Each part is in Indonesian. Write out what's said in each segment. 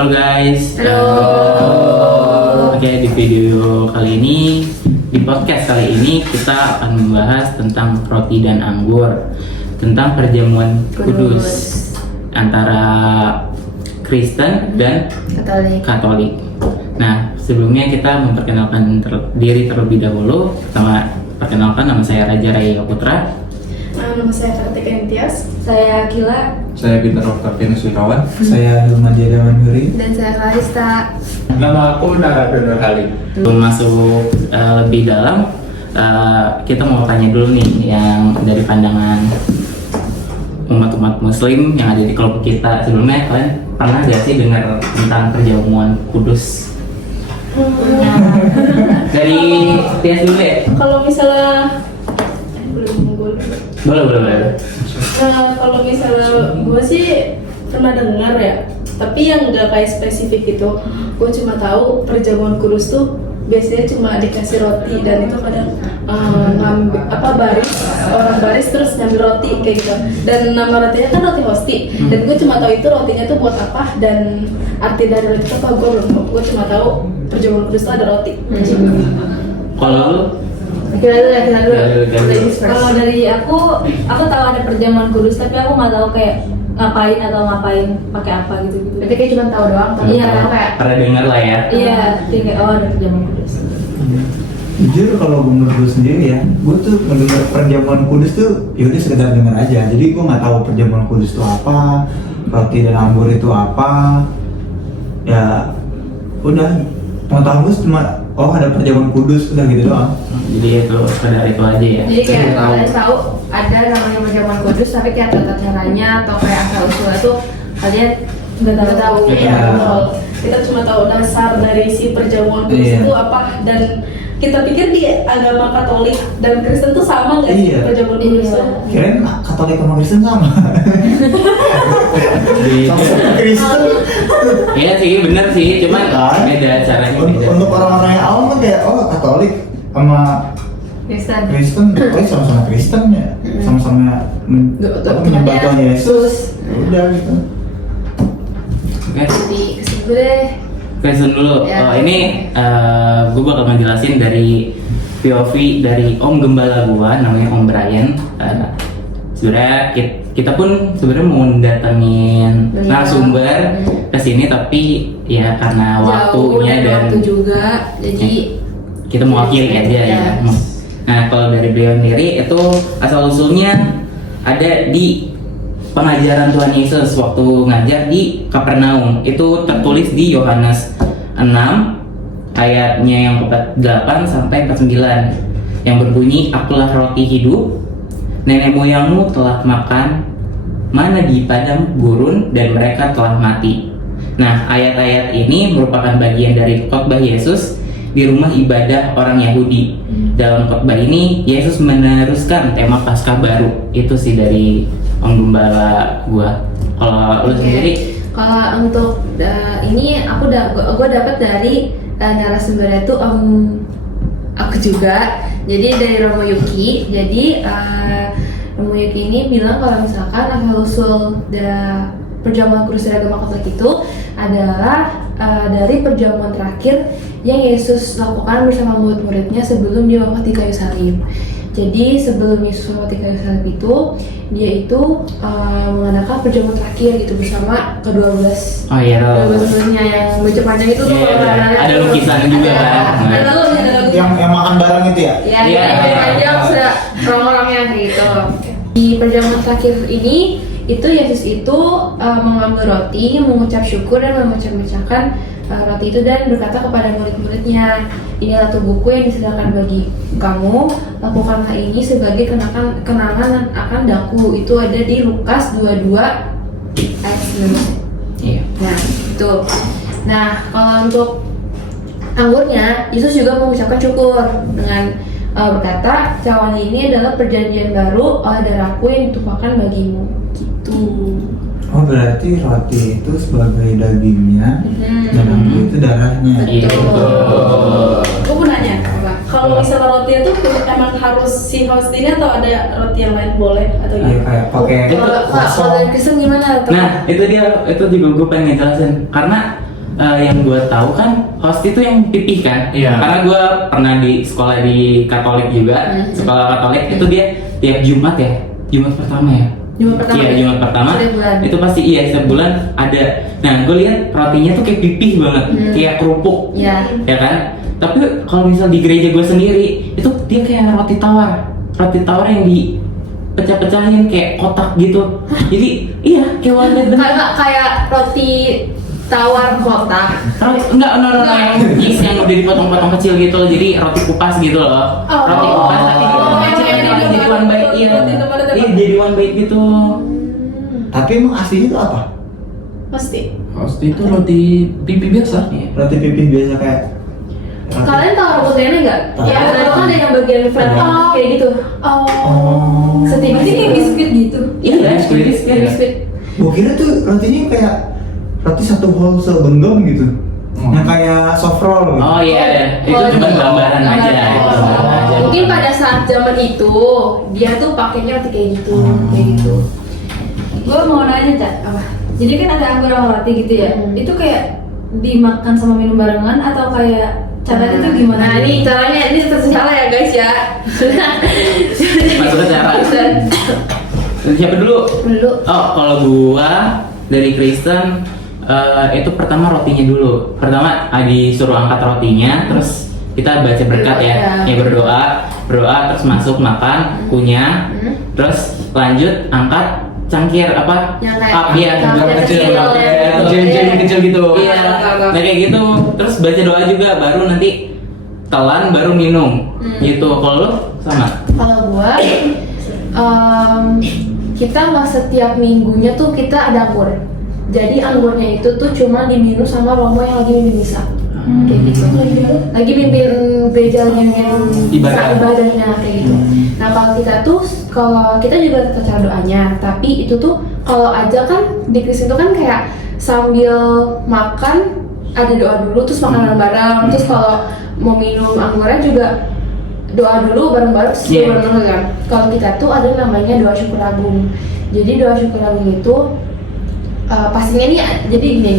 Halo guys. Halo. Oke, di video kali ini, di podcast kali ini kita akan membahas tentang roti dan anggur, tentang perjamuan kudus antara Kristen dan Katolik. Nah, sebelumnya kita memperkenalkan diri terlebih dahulu. Pertama, perkenalkan, nama saya Raja Raya Putra. Nama saya Kartika Intias. Saya Gila. Saya Peter Octavianus Wirawan. Saya Hilman Diada Manduri. Dan saya Clarista. Nama aku Narada Nur Halim. Sebelum masuk lebih dalam, kita mau tanya dulu nih yang dari pandangan umat-umat Muslim yang ada di kelompok kita. Sebelumnya kalian pernah gak sih dengar tentang perjamuan kudus? Dari Tias dulu ya? Kalau misalnya Boleh. Nah, kalau misalnya gue sih pernah dengar ya, tapi yang nggak kayak spesifik gitu. Gue cuma tahu perjamuan kudus tuh biasanya cuma dikasih roti dan itu kadang ngambil orang baris terus ngambil roti kayak gitu. Dan nama rotinya kan roti hosti. Dan gue cuma tahu itu rotinya tuh buat apa dan arti dari roti itu apa gue belum tahu. Gue cuma tahu perjamuan kudus tuh ada roti. Kalau lu? Kita dulu. Ladies first. Kalau dari aku tahu ada perjamuan kudus, tapi aku nggak tahu kayak ngapain pakai apa gitu. Berarti kayak cuma tahu doang. Tapi Iya. tahu kayak pernah dengar lah ya? Iya, kayak ada perjamuan kudus. Jujur kalau menurut gue sendiri ya, gue tuh mendengar perjamuan kudus tuh yaudah sekedar dengar aja. Jadi gue nggak tahu perjamuan kudus itu apa, roti dan anggur itu apa. Ya udah, pengetahuan gue cuma ada perjamuan kudus, udah gitu doang. Jadi itu sekedar itu aja ya? jadi kayak Tahu. kalian tahu ada namanya perjamuan kudus, tapi kayak tata caranya atau kayak asal usulnya tuh kalian nggak tahu. Iya. Betul. Kita cuma tahu dasar dari si perjamuan kudus Iya. itu apa, dan kita pikir di agama Katolik dan Kristen tuh sama nggak sih Iya. perjamuan kudus Iya. tuh? Kirain Katolik sama Kristen sama. Sama Kristen. Iya sih, bener sih, cuman Kan? beda caranya beda. Untuk orang-orang yang awam kan kayak Katolik sama Kristen. Kristen, sama-sama Kristen ya, sama-sama menyembah Tuhan Yesus. Udah gitu. Oke, Jadi kesini deh. Kristen dulu. Ya. Ini gue bakal ngejelasin dari POV dari Om Gembala gua, namanya Om Brian. Sebenarnya kita pun sebenarnya mau datengin Beliau. narasumber ke sini, tapi ya karena waktunya dan waktu juga, jadi kita mau akhiri aja ya. Nah, kalau dari beliau sendiri itu asal usulnya ada di pengajaran Tuhan Yesus waktu ngajar di Kapernaum. Itu tertulis di Yohanes 6 ayatnya yang 48 sampai 49 yang berbunyi, "Akulah roti hidup, nenek moyangmu telah makan mana di padang gurun dan mereka telah mati." Nah, ayat-ayat ini merupakan bagian dari khotbah Yesus di rumah ibadah orang Yahudi. Dalam khotbah ini Yesus meneruskan tema Paskah baru. Itu sih dari Om Gembala gua. Kalau lu sendiri? Kalau untuk ini gue dapat dari narasumbernya tuh aku juga. Jadi dari Romo Yuki. Jadi Romo Yuki ini bilang kalau misalkan asal usul perjamuan kudus dari agama Katolik itu adalah dari perjamuan terakhir yang Yesus lakukan bersama murid-muridnya sebelum dia wafat di kayu salib. Jadi sebelum Yesus wafat di kayu salib itu, dia itu mengadakan perjamuan terakhir gitu bersama ke-12 Oh iya, muridnya yang baju panjang itu tuh. Iya, kalau ada lukisan juga kan. Ada lagunya. Yang makan bareng itu ya? Ya, Iya. baju panjang sudah orang-orangnya gitu. Di perjamuan terakhir ini itu Yesus itu mengambil roti, mengucap syukur dan memecah-mecahkan roti itu dan berkata kepada murid-muridnya, "Inilah tubuhku yang disediakan bagi kamu, lakukanlah ini sebagai kenangan akan daku." Itu ada di Lukas 22 ayat 9. Iya. Nah, itu. Nah, kalau untuk anggurnya, Yesus juga mengucapkan syukur dengan berkata, "Cawan ini adalah perjanjian baru oleh darahku yang ditumpahkan bagimu." Gitu. Oh, berarti roti itu sebagai dagingnya dan anggur itu darahnya. Iya, betul. Gue mau nanya, Apa? kalau misalnya rotinya tuh emang harus si host ini atau ada roti yang lain boleh atau Iya, gimana? kayak pakai Kalau dari Kristen gimana? Nah, itu juga gue pengen ngejelasin. Karena yang gue tahu kan host itu yang pipih kan. Iya. Karena gue pernah di sekolah di Katolik juga, sekolah Katolik itu dia tiap Jumat ya, Jumat pertama ya. Jumat pertama. Iya, Jumat pertama. Setiap bulan. Itu pasti iya setiap bulan ada. Nah, gue lihat rotinya tuh kayak pipih banget, kayak kerupuk. Iya. Ya kan? Tapi kalau misal di gereja gue sendiri, itu dia kayak roti tawar. Roti tawar yang dipecah-pecahin kayak kotak gitu. Jadi, iya, kayak one Kayak roti tawar kotak. Enggak, no, yang udah dipotong-potong kecil gitu loh, jadi roti kupas gitu loh. Oh. Roti kupas tapi kecil jadi one bite, iya. Iya, jadi one bite gitu. Tapi emang aslinya itu apa? Pasti. Host itu roti pipi biasa. Roti pipih biasa kayak Kalian tahu rebus nenek nggak? Tahu. Ya, itu kan ada yang bagian flat kayak gitu. Oh. Setipis Berarti kayak biskuit gitu. Iya, biskuit. biskuit. Gue kira tuh rotinya kayak roti satu whole segenggam gitu. Yang kayak soft roll gitu. Oh iya, itu cuma gambaran aja. Itu gambaran aja. Mungkin pada saat zaman itu dia tuh pakainya roti kayak gitu, kayak gitu. Gue mau nanya Cak, Apa? jadi kan ada anggur sama roti gitu ya, itu kayak dimakan sama minum barengan atau kayak caranya tuh gimana? Nah ini caranya ini tersalah ya guys ya. Maksudnya cara. Siapa dulu? Dulu. Oh, kalau gua dari Kristen itu pertama rotinya dulu. Pertama disuruh angkat rotinya, terus kita baca berkat ya, berdoa, terus masuk makan, kunyah, terus lanjut angkat cangkir apa? Yang kayak Cup, ya, cangkir cup kecil, Jam kecil gitu. Iya, nah kayak gitu. Terus baca doa juga, baru nanti telan, baru minum. Gitu. Kalau lo sama? Kalau gua, kita nggak setiap minggunya tuh kita ada anggur. Jadi anggurnya itu tuh cuma diminum sama romo yang lagi mimpin misa. Kayak gitu. Lagi mimpin gereja, lagi mimpin ibadahnya kayak gitu. Nah kalau kita juga tetap cara doanya, tapi itu tuh kalau aja kan di Kristen itu kan kayak sambil makan ada doa dulu, terus makan bareng, terus kalau mau minum anggurnya juga doa dulu bareng-bareng sebelum bareng kan. Kalau kita tuh ada namanya doa syukur agung. Jadi doa syukur agung itu pastinya nih jadi gini,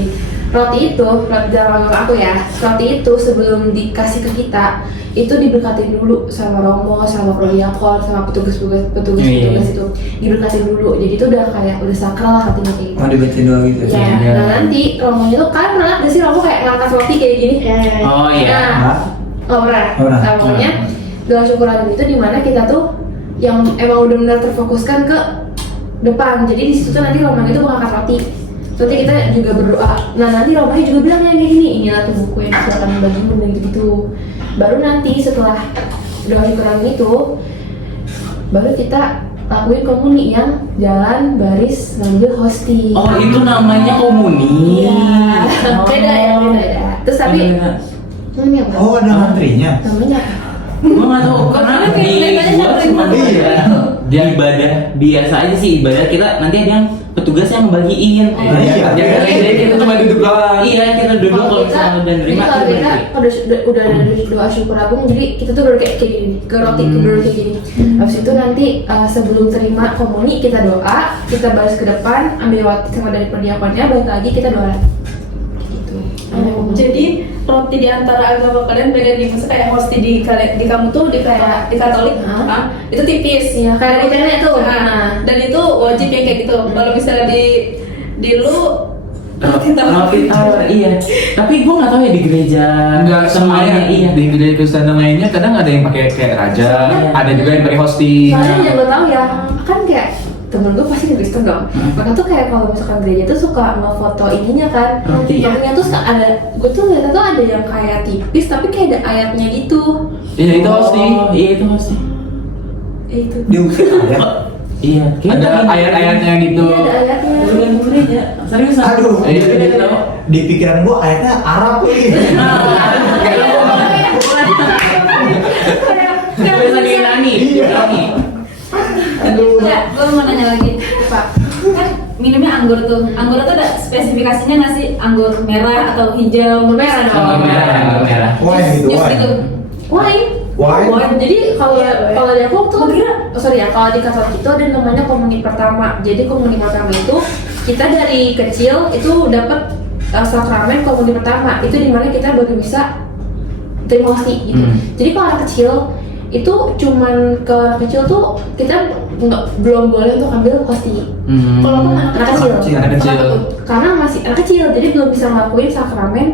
roti dalam agama aku ya, roti itu sebelum dikasih ke kita itu diberkatin dulu sama romo, sama prodiakon, sama petugas itu diberkatin dulu. Jadi itu udah kayak udah sakral lah artinya kayak gitu. Oh, dibaca doa gitu. Ya, Iya. nah nanti romonya tuh kan pernah gak sih romo kayak ngangkat roti kayak gini? Oh iya. Nah, nggak pernah. Pernah. Nah, pokoknya doa syukur agung itu dimana kita tuh yang emang udah benar terfokuskan ke depan. Jadi di situ tuh nanti romo itu mengangkat roti. Nanti kita juga berdoa. Nah nanti romonya juga bilang yang kayak gini, inilah tubuhku yang akan bagimu dan gitu. Baru nanti setelah doa syukur agung itu, baru kita lakuin komuni yang jalan baris ngambil hosting. Oh itu namanya komuni. Iya. Beda ya. Terus tapi namanya apa? Oh, ada antrinya. Namanya apa? Gue nggak tahu karena Makanya kayak di kelihatannya gua sampai cuma mana. dia ibadah biasa aja sih, ibadah kita nanti ada yang petugas yang ngebagiin. Iya. Jadi kita cuma duduk doang. Iya kita duduk kalau misalnya udah nerima. Kalau kita kita berhenti. udah ada doa syukur agung, jadi kita tuh baru kayak gini, ke roti itu baru kayak gini. Habis itu nanti sebelum terima komuni kita doa, kita baris ke depan, ambil roti sama dari perdiakonnya, balik lagi kita doa. Gitu. Jadi roti di antara agama kalian beda nih, maksudnya kayak hosti di kamu tuh di kayak di Katolik, itu tipis. Iya, kayak di nenek tuh. Dan itu wajib yang kayak gitu. Kalau misalnya di lu Roti tawar, iya. Tapi gue nggak tahu ya di gereja Enggak semuanya. iya. Di gereja Kristen lainnya kadang ada yang pakai kayak raja, ada juga yang pakai hosting. Soalnya yang gue tahu ya, kan kayak temen gue pasti Kristen dong. Mereka tuh kayak kalau misalkan gereja tuh suka ngefoto ininya kan. Roti. Rotinya tuh suka ada, gue tuh lihat tuh ada yang kayak tipis tapi kayak ada ayatnya gitu. Iya itu hosting. Oh, iya itu hosting. Itu. Diusir ya. Iya. Ada ayat-ayatnya gitu. Iya ada ayatnya. Bukan gereja. Serius? Aduh. Iya. Di pikiran gua ayatnya Arab lagi. Bisa Yunani. Yunani. Aduh. Ya, gue mau nanya lagi, Pak. Kan minumnya anggur tuh. Anggur tuh ada spesifikasinya nggak sih? Anggur merah atau hijau? Merah dong. Anggur merah. Wine gitu, Jus wine. gitu. Wine. Wine. Jadi kalau Iya, kalau di aku tuh kalau di Katolik itu ada namanya komuni pertama. Jadi komuni pertama itu kita dari kecil itu dapat sakramen komuni pertama itu dimana kita baru bisa terima hosti gitu. Jadi kalau anak kecil itu cuman ke anak kecil tuh kita belum boleh untuk ambil hosti. Kalau aku anak Anak kecil. Anak kecil. Karena masih anak kecil, jadi belum bisa ngelakuin sakramen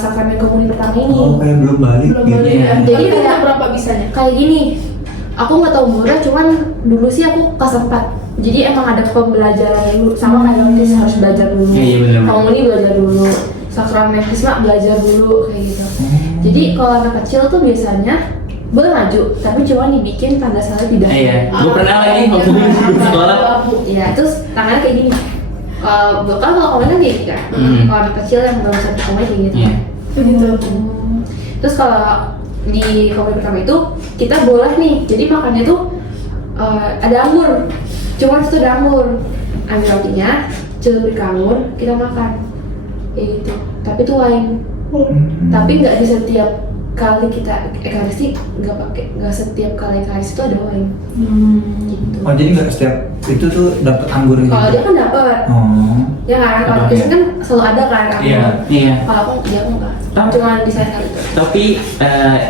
sakramen komuni pertama ini. Oh, kayak belum balik belum gitu. boleh ya. Jadi Jadi kayak- berapa bisanya? Kayak gini, aku nggak tahu umurnya, cuman dulu sih aku kelas 4. Jadi emang ada pembelajaran dulu, sama kayak notis harus belajar dulu. Iya, benar. Komuni belajar dulu, sakramen krisma belajar dulu kayak gitu. Jadi kalau anak kecil tuh biasanya boleh maju, tapi cuma dibikin tanda salah di dalam. Iya, gue pernah lagi waktu di sekolah. Iya, terus tangannya kayak gini. Kalau komuni kan kayak gitu kan. Kalau anak kecil yang belum bisa komuni kayak gitu. Iya. Begitu. Terus kalau di komuni pertama itu kita boleh nih, jadi makannya tuh ada anggur, cuma itu ada anggur, ambil rotinya, celupin ke anggur, kita makan, kayak gitu. Tapi itu wine, tapi nggak di setiap kali kita ekaristi nggak setiap kali ekaristi itu ada wine, gitu. Oh, jadi nggak setiap itu tuh dapat anggur gitu. Kalau dia kan dapat, Oh. ya kan? Kalau Ada, Kristen ya. kan selalu ada kan anggur. Iya. Iya. Kalau aku nggak, Tapi- cuma di saya kali itu. Tapi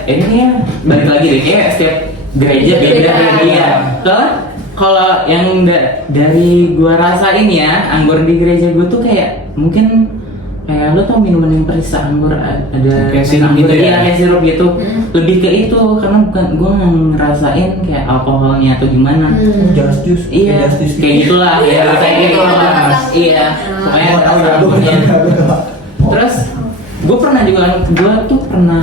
ini ya balik lagi deh, kayak setiap gereja beda Beda. dia. Kalau yang dari gua rasain ya, anggur di gereja gua tuh kayak mungkin kayak lo tau minuman yang perisa anggur ada Kayak sirup anggur, gitu ya? iya, kayak sirup gitu. Lebih ke itu karena bukan gua nggak ngerasain kayak alkoholnya atau gimana. Just juice. Iya, Just juice kayak gitulah ya, kayak gitu lah Mas. Iya, pokoknya Oh, tahu ya, rasa gua angurnya. tahu. Terus gue tuh pernah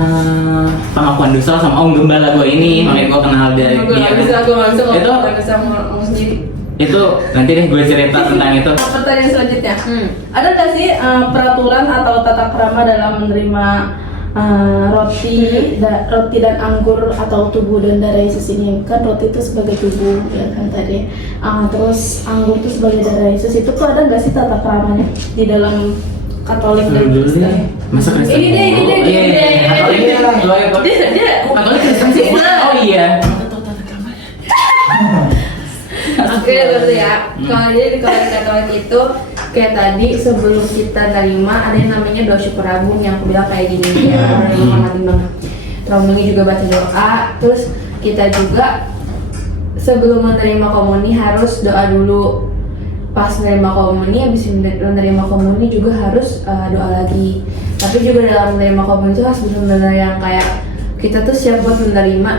pengakuan dosa sama om gembala gue ini, makanya gue kenal dari Gue dia. nggak bisa Itu nggak bisa ngomong sendiri. itu nanti deh gue cerita tentang itu. Pertanyaan selanjutnya, ada nggak sih peraturan atau tata krama dalam menerima roti dan anggur atau tubuh dan darah Yesus ini? Kan roti itu sebagai tubuh ya kan tadi, terus anggur itu sebagai darah Yesus. Itu tuh ada nggak sih tata kramanya di dalam Katolik dan Dulu deh, Kristen? masa Kristen? Ini deh. Katolik Dia Katolik Kristen sih. Oh iya. Oke, berarti ya. Kalau di Katolik itu kayak tadi sebelum kita terima ada yang namanya doa syukur agung yang aku bilang kayak gini ya, orang yang menghormati banget. Rombongi juga baca doa, terus kita juga sebelum menerima komuni harus doa dulu. Pas menerima komuni, habis menerima komuni juga harus doa lagi. Tapi juga dalam menerima komuni itu harus benar-benar yang kayak kita tuh siap buat menerima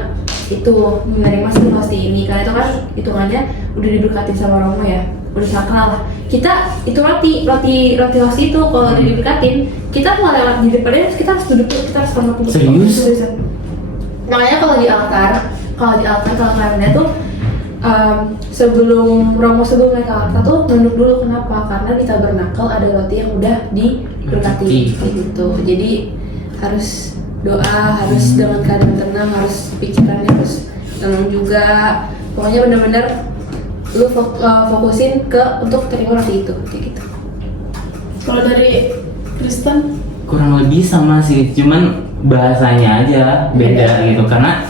si hosti ini, karena itu kan hitungannya udah diberkati sama Romo ya, udah sakral lah. Kita itu roti hosti itu kalau udah diberkatin, kita mau lewat di depannya kita harus duduk, kita harus pernah duduk. Serius? Makanya kalau di altar kalau kalian tuh sebelum naik ke altar tuh nunduk dulu. Kenapa? Karena di tabernakel ada roti yang udah diberkati kayak gitu. Jadi harus doa, harus dengan keadaan tenang, harus pikirannya harus tenang juga. Pokoknya benar-benar lu fokusin untuk terima roti itu kayak gitu. Kalau dari Kristen, Kurang lebih sama sih, cuman bahasanya aja beda gitu. Karena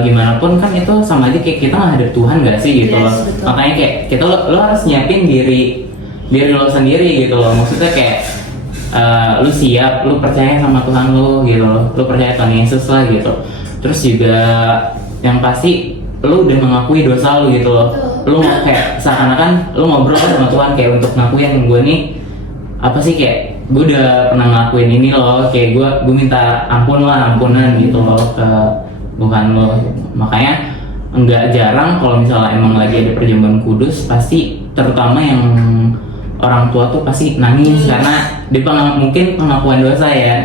gimana pun kan itu sama aja kayak kita menghadap Tuhan gak sih gitu Yes, loh. betul. Makanya kayak kita lo harus nyiapin diri lo sendiri gitu loh. Maksudnya kayak lu siap, lu percaya sama Tuhan lu gitu loh, lu percaya Tuhan Yesus lah gitu. Terus juga yang pasti lu udah mengakui dosa lu gitu loh. Lu mau kayak seakan-akan lu ngobrol sama Tuhan kayak untuk ngakuin gue nih apa sih, kayak gue udah pernah ngelakuin ini loh, kayak gue minta ampunan gitu loh ke Tuhan lo. Makanya nggak jarang kalau misalnya emang lagi ada perjamuan kudus, pasti terutama yang orang tua tuh pasti nangis karena dia mungkin pengakuan dosa ya.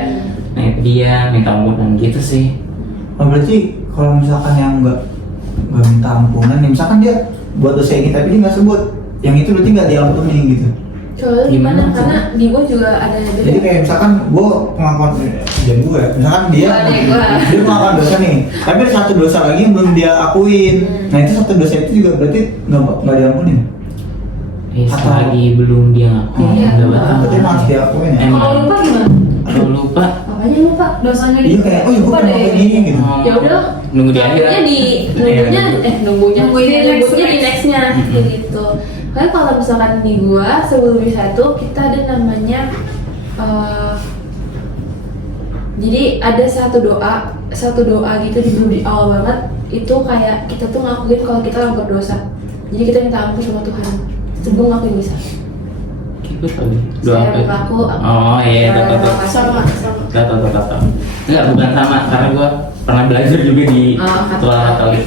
Nah itu dia minta ampunan gitu sih. Oh, berarti kalau misalkan yang nggak minta ampunan, ya misalkan dia buat dosa ini tapi dia nggak sebut, yang itu berarti nggak diampuni gitu. Soalnya Gimana gimana? Karena di gua juga ada beda. Jadi kayak misalkan gue pengakuan jadi gue, misalkan dia Gua. pengakuan dosa nih, tapi ada satu dosa lagi yang belum dia akuin. Nah itu satu dosa itu juga berarti nggak diampuni. Selagi belum dia ngakuin Iya. nggak bakal. Berarti emang harus diakuin ya. Emang. kalau lupa gimana? Kalau lupa Apanya lupa? Dosanya Iya kayak oh ya gue lupa pernah deh. ngelakuin ini gitu. Ya udah. nunggu di akhir. Nunggunya Nungguin di next. nextnya kayak gitu. Karena kalau misalkan di gua sebelum bisa itu kita ada namanya jadi ada satu doa gitu di awal banget, itu kayak kita tuh ngakuin kalau kita orang berdosa. Jadi kita minta ampun sama Tuhan sebelum ngakuin misa. Itu tadi. Doa Saya apa? mengaku. Oh iya, tahu. Sama. Tahu. Enggak, bukan sama, karena gua pernah belajar juga di sekolah Katolik.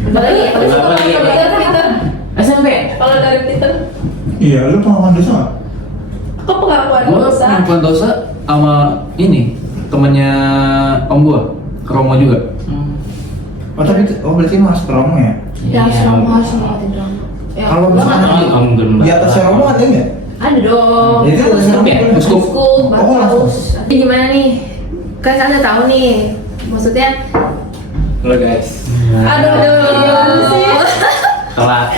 Apalagi Peter. SMP. Kalau dari Peter, Iya, lu pengakuan dosa nggak? kok pengakuan Gua dosa? pengakuan dosa sama ini temennya om gua, ke Romo juga. Oh tapi berarti masuk ke Romo ya? yang Romo harus ngelakuin Romo. Ya, Kalau gua nggak tahu. misalnya di atasnya Romo ada nggak? Ada dong. Jadi itu Uskup ya? Uskup. Uskup, Oh, Paus. Jadi gimana nih? Kan Anda tahu nih, maksudnya Halo guys. Aduh, sih. Telat.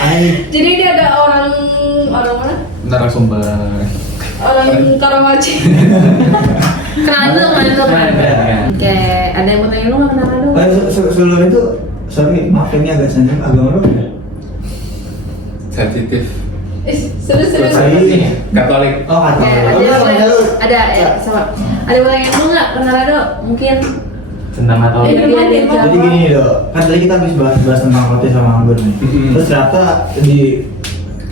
Jadi ini ada orang mana? Narasumber. Orang Karawaci. kenal dulu. Kan. Oke, ada yang mau tanya lu nggak kenal lu? Sebelum itu, sorry maaf ini agak sensitif, agama lu ya? Sensitif. Serius. Katolik. Oh Oke, ada ya sama. Ada yang mau tanya lu nggak kenal lu? Mungkin. Tentang atau Jadi gini loh, kan tadi kita habis bahas tentang roti sama anggur nih. Terus ternyata di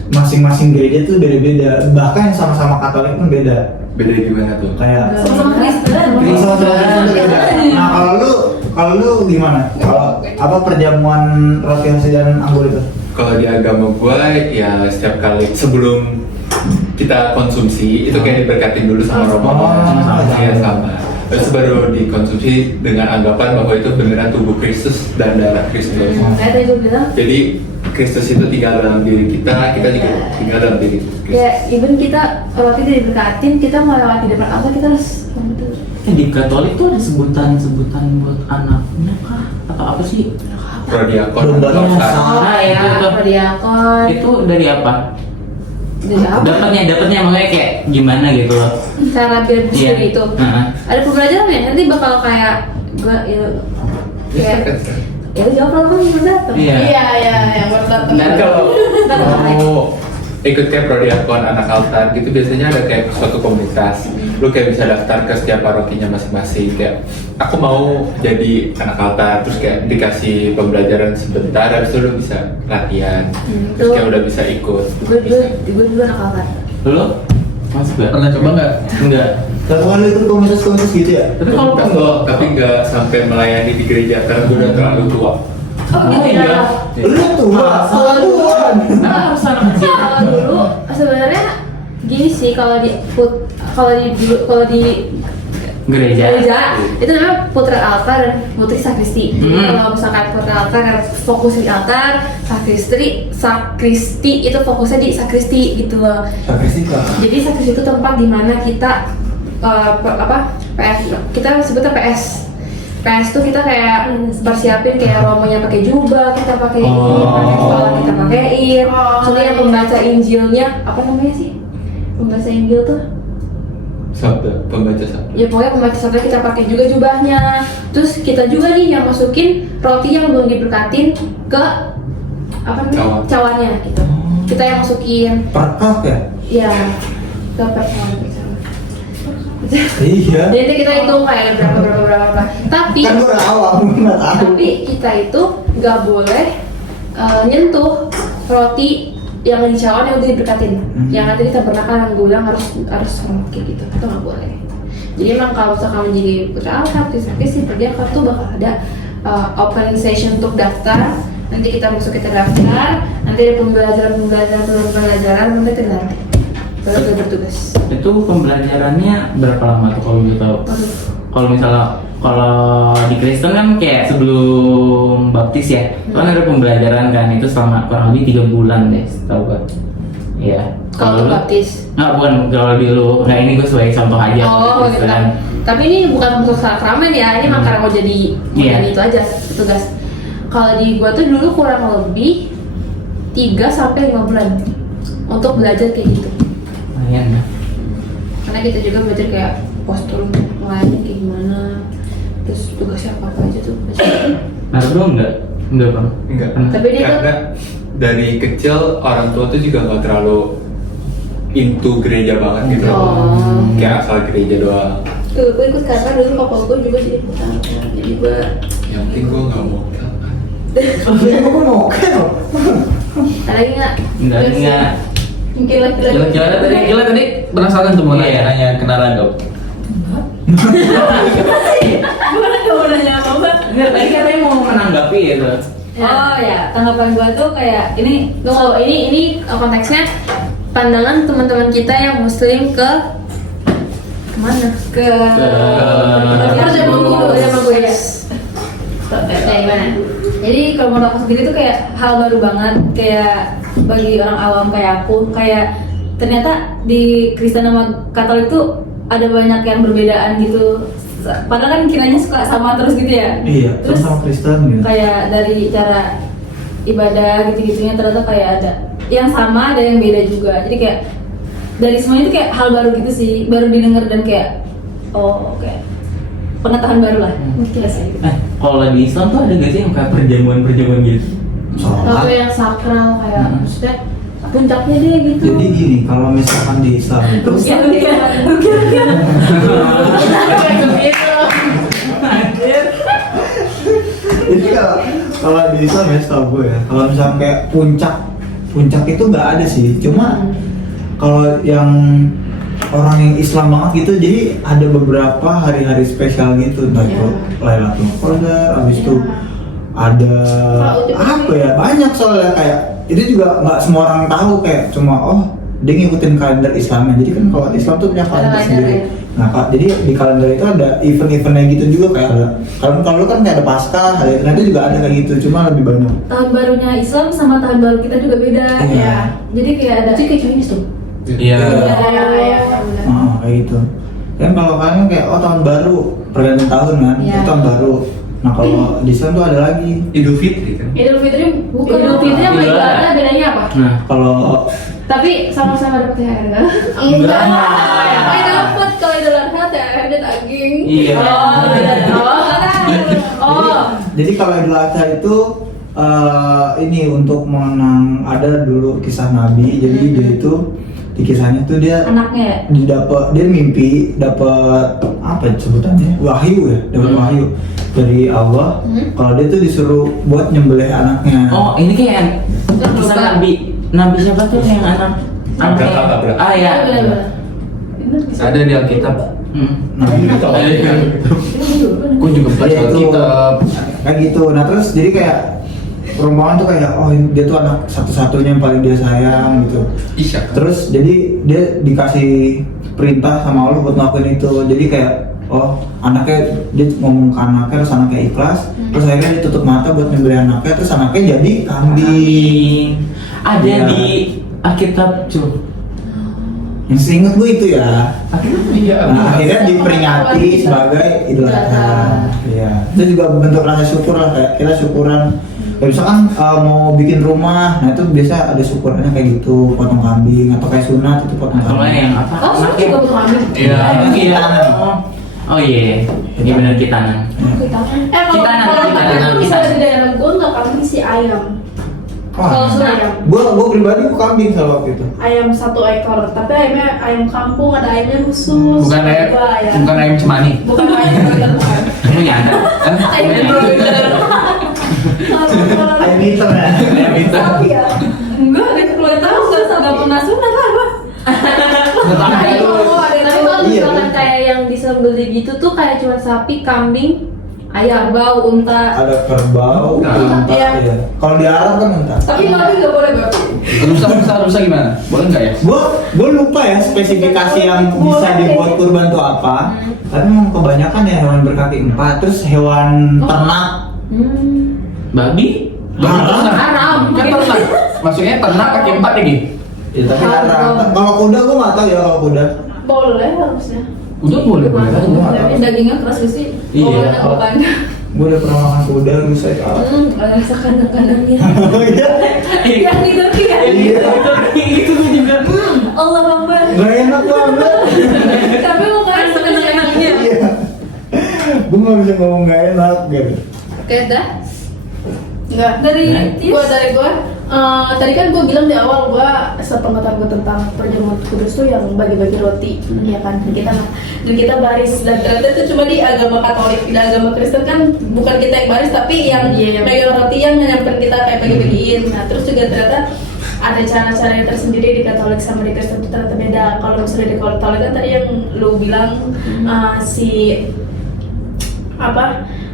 masing-masing gereja tuh beda-beda, bahkan yang sama-sama Katolik pun beda. Beda gimana tuh? Kayak Sama Kristen. sama-sama Kristen tuh beda. Nah kalau lu gimana? Kalau apa perjamuan roti hasil dan anggur itu? Kalau di agama gua ya setiap kali sebelum kita konsumsi itu kayak diberkatin dulu sama Romo. Ya sama. Terus baru dikonsumsi dengan anggapan bahwa itu beneran tubuh Kristus dan darah Kristus. Kayak tadi gue bilang, Jadi Kristus itu tinggal dalam diri kita juga tinggal dalam diri Kristus. kayak even kita roti diberkatin, kita melewati depan Allah, kita harus gitu. di Katolik tuh ada sebutan buat anaknya kah? Atau apa sih? Prodiakon Domba atau Tuhan. Sar. Oh ya, itu. perdiakon. Itu dari apa? Dari apa? Dapatnya makanya kayak gimana gitu loh. Cara biar Iya. diri itu. Heeh. Ada pembelajaran ya? Nanti bakal kayak gue kayak ya lu jawab kalau kan belum datang. Iya. Iya, yang baru datang. Dan kalau Mau ikut kayak prodiakon anak altar gitu biasanya ada kayak suatu komunitas. Lu kayak bisa daftar ke setiap parokinya masing-masing, kayak aku mau jadi anak altar, terus kayak dikasih pembelajaran sebentar, habis itu lu bisa latihan, terus kayak udah bisa ikut. Gue juga anak altar. lu masuk gak? Pernah coba nggak? Enggak. Tapi kan lu ikut komunitas gitu ya? Tapi kalau tapi nggak sampai melayani di gereja karena gue udah terlalu tua. Oh gitu iya. ya. Lu tuh, Tuhan. Nah, harus anak kecil. Kalau dulu sebenarnya gini sih, kalau di Gereja. itu namanya putra altar dan putri sakristi. Jadi kalau misalkan putra altar yang fokus di altar, sakristi itu fokusnya di sakristi gitu loh. Sakristi apa? Jadi sakristi itu tempat di mana kita PS, kita sebutnya PS. PS tuh kita kayak persiapin kayak romonya pakai jubah, kita pakai sholat, kita pakein. Soalnya yang pembaca Injilnya apa namanya sih? Pembaca Injil tuh? Sabda, pembaca sabda. Ya pokoknya pembaca sabda kita pakai juga jubahnya. Terus kita juga nih yang masukin roti yang belum diberkatin ke apa namanya? Cawannya gitu. Kita yang masukin. Perkap ya? Ya ke percawan. Iya. Jadi kita hitung kayak berapa. Tapi Kan gue awam, nggak tahu. tapi kita itu nggak boleh nyentuh roti yang di cawan yang udah diberkatin. Yang nanti kita bernakan yang gue bilang harus kayak gitu. Itu nggak boleh. Jadi emang kalau misalkan menjadi putra altar, sih perdiakon tuh bakal ada open session untuk daftar. Nanti kita daftar. Nanti ada pembelajaran, nanti kita nanti. Baru bertugas. Itu pembelajarannya berapa lama tuh kalau gitu? Kalau misalnya di Kristen kan kayak sebelum baptis ya, kan ada pembelajaran kan itu selama kurang lebih 3 bulan deh, tahu kan? Iya. Kalau lu- baptis. Nggak, bukan kalau di lu. Nah ini gue sebagai contoh aja. Oh gitu. Kristen. Tapi ini bukan masuk sakramen ya, ini makanya mau jadi Iya. itu aja petugas. Kalau di gua tuh dulu kurang lebih 3 sampai 5 bulan untuk belajar kayak gitu. Lumayan ya. Karena kita juga belajar kayak postur melayani kayak gimana, terus tugasnya apa aja tuh. Nah lu enggak bang? Enggak. Pernah? Tapi dia tuh Karena dari kecil orang tua tuh juga nggak terlalu into gereja banget gitu. Oh. Kayak asal gereja doang. Tuh, gue ikut karena dulu papa gue juga sih ikutan. Jadi gue Yang penting gue nggak mau kan. Gue mau kan. Ada lagi nggak? Enggak. mungkin laki-laki. Gila tadi penasaran tuh mau Iya. nanya kenalan dong. Gimana kamu nanya apa? Enggak, tadi katanya mau menanggapi itu. Oh ya, tanggapan gue tuh kayak ini Tunggu, ini konteksnya pandangan teman-teman kita yang muslim ke kemana? ke Perjamuan kudu, zaman gue ya. Kayak gimana? Jadi kalau menurut aku sendiri tuh kayak hal baru banget, kayak bagi orang awam kayak aku, kayak ternyata di Kristen sama Katolik tuh ada banyak yang berbedaan gitu. Padahal kan kiranya suka sama terus gitu ya. Iya, Terus sama Kristen gitu. kayak dari cara ibadah gitu-gitunya ternyata kayak ada yang sama, ada yang beda juga. Jadi kayak dari semuanya itu kayak hal baru gitu sih, baru didengar dan kayak oh kayak pengetahuan baru lah. Gila sih. Kalau di Islam tuh ada gak sih yang kayak perjamuan gitu? Atau Sholat. yang sakral kayak maksudnya puncaknya dia gitu. Jadi gini, kalau misalkan di Islam itu jadi kalau di Islam ya setahu gue ya, kalau misalnya kayak puncak itu nggak ada sih. Cuma kalau yang orang yang Islam banget gitu, jadi ada beberapa hari-hari spesial gitu, entah itu Lailatul Qadar, abis itu ada apa ya, banyak soalnya kayak itu juga nggak semua orang tahu, kayak cuma oh dia ngikutin kalender Islamnya. Jadi kan kalau Islam tuh punya kalender Kalender, sendiri. ya. Nah jadi di kalender itu ada event-eventnya gitu juga, kayak ada kalau kan kayak ada Paskah, hari itu juga ada kayak gitu, cuma lebih banyak. Tahun barunya Islam sama tahun baru kita juga beda. Iya. Ya. Jadi kayak ada Jadi kayak Chinese tuh. Iya. Kayak gitu. Kan kalau kalian kayak oh tahun baru, pergantian tahun kan, Iya. itu tahun baru. Nah kalau di Islam tuh ada lagi. Idul Fitri kan. Idul Fitri bukan Idul Fitri sama Idul Idul Adha. Adha bedanya apa? Nah, Kalau Tapi sama-sama dapat THR kan? enggak. Gue dapet kalau Idul Adha THR-nya daging. iya. Oh. jadi kalau Idul Adha itu ini untuk mengenang, ada dulu kisah Nabi. Jadi dia itu di kisahnya tuh dia anaknya. dia mimpi dapat apa sebutannya, wahyu ya, dapat wahyu dari Allah. Kalau dia tuh disuruh buat nyembelih anaknya. Oh, ini kayak kisah Nabi siapa tuh yang anak Abraham. Ah ya. Ada di Alkitab. Nabi itu Gue juga baca Iya, itu. Alkitab. kayak gitu. Nah terus jadi kayak perumpamaan tuh kayak oh dia tuh anak satu-satunya yang paling dia sayang gitu. Isya. Terus jadi dia dikasih perintah sama Allah buat ngelakuin itu. Jadi kayak oh anaknya, dia ngomong ke anaknya, terus anaknya ikhlas. Terus akhirnya dia tutup mata buat nyembelih anaknya, terus anaknya jadi kambing. Ada Iya. di Alkitab cuy. Yang seinget gue itu ya. Iya. Nah, akhirnya diperingati sebagai Idul Adha. Iya. Itu juga bentuk rasa syukur lah, kayak kita syukuran. Kayak misalkan mau bikin rumah, nah itu biasa ada syukurannya kayak gitu, potong kambing atau kayak sunat itu potong Kalau kambing. yang apa? Oh, Anaknya- juga butuh kambing. Iya. Iya. Oh iya. Ini benar kitanan. Kalau Kitanan, kambing kitanan. tuh misalnya di daerah gue nggak kambing sih ayam. Wah, Ayam. gue pribadi gue kambing selalu waktu itu. Ayam 1 ekor, tapi ayamnya ayam kampung, ada ayamnya khusus. Bukan ayam, Dua ayam. bukan ayam cemani. Bukan ayam broiler, bukan. Kamu nyadar? Ayam broiler. Ayam hitam ya. Ayam itu. Iya. Enggak, dari keluarga tahu nggak pernah sunat lah gua. Tapi kalau Iya. misalkan kayak yang disembelih gitu tuh kayak cuma sapi, kambing, ayam. Kerbau, unta. Ada kerbau, unta. Iya. Iya. Kalau di Arab kan unta. Tapi babi nggak boleh babi. Rusa gimana? Boleh nggak ya? Gue lupa ya spesifikasi yang bisa dibuat kurban tuh apa. Tapi memang kebanyakan ya hewan berkaki 4, terus hewan ternak. Babi? Haram. Kan ternak. Maksudnya ternak kaki 4 lagi. Ya, tapi haram. Kalau kuda gue nggak tahu ya kalau kuda. Boleh harusnya. Udah boleh. Gua nggak tahu. Tapi dagingnya keras sih. Iya. Bukan. Gue udah pernah makan kuda, rusa itu. Rasa kandang-kandangnya. Oh iya. Yang di Turki ya. Iya. Itu juga. Allah Akbar. Gak enak banget. Tapi bukan senang-senangnya. Iya. Gue nggak bisa ngomong gak enak gitu. Oke, dah. Enggak. Dari Tius. Dari gue Tadi kan gue bilang di awal gue sepengetahuan gue tentang perjamuan kudus tuh yang bagi-bagi roti, ya kan? Dan kita baris, dan ternyata itu cuma di agama Katolik, di agama Kristen kan bukan kita yang baris tapi yang megang roti yang nyamperin kita kayak bagi-bagiin. Nah terus juga ternyata ada cara-cara yang tersendiri di Katolik sama di Kristen itu ternyata beda. Kalau misalnya di Katolik kan tadi yang lu bilang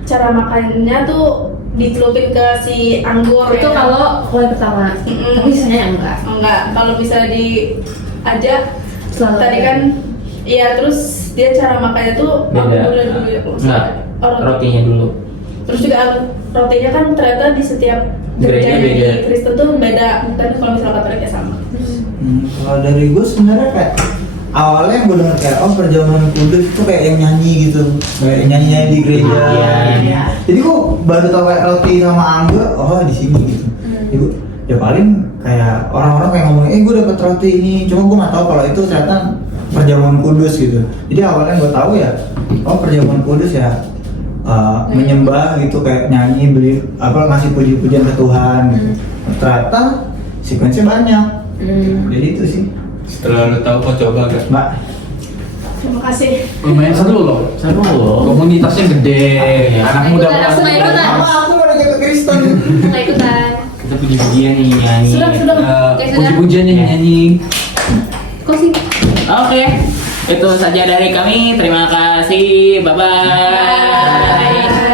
cara makannya tuh dicelupin ke si anggur Itu ya kan? kalau kue pertama. Tapi sisanya enggak. Enggak, kalau misalnya diajak Selalu tadi ada. kan iya terus dia cara makannya tuh Beda. dulu ya Enggak, rotinya dulu. terus juga rotinya kan ternyata di setiap Gerejanya gereja di beda. Kristen tuh beda, bukan kalau misalnya Katoliknya sama. Kalau dari gue sebenarnya kayak awalnya gue denger kayak perjamuan kudus itu kayak yang nyanyi gitu, kayak nyanyi di gereja. Iya. Jadi gue baru tau kayak roti sama anggur, oh di sini gitu. Jadi gua, ya paling kayak orang-orang kayak ngomong, gue dapet roti ini, cuma gue nggak tahu kalau itu ternyata perjamuan kudus gitu. Jadi awalnya gue tahu ya, perjamuan kudus ya menyembah gitu, kayak nyanyi, beli ngasih puji-pujian ke Tuhan gitu. Ternyata sequence-nya banyak. Jadi itu sih. Setelah lu tahu, kau coba gak? Mbak, Terima kasih. Lumayan seru loh. Seru loh. Komunitasnya gede. Iya. Anak muda Ikutan, langsung banget. ikutan. sama aku mau nanya ke Kristen. Nggak ikutan. Kita puji-pujian nih nyanyi. Sudah. Puji-pujian nyanyi. Kok sih? Oke, itu saja dari kami. Terima kasih. Bye bye.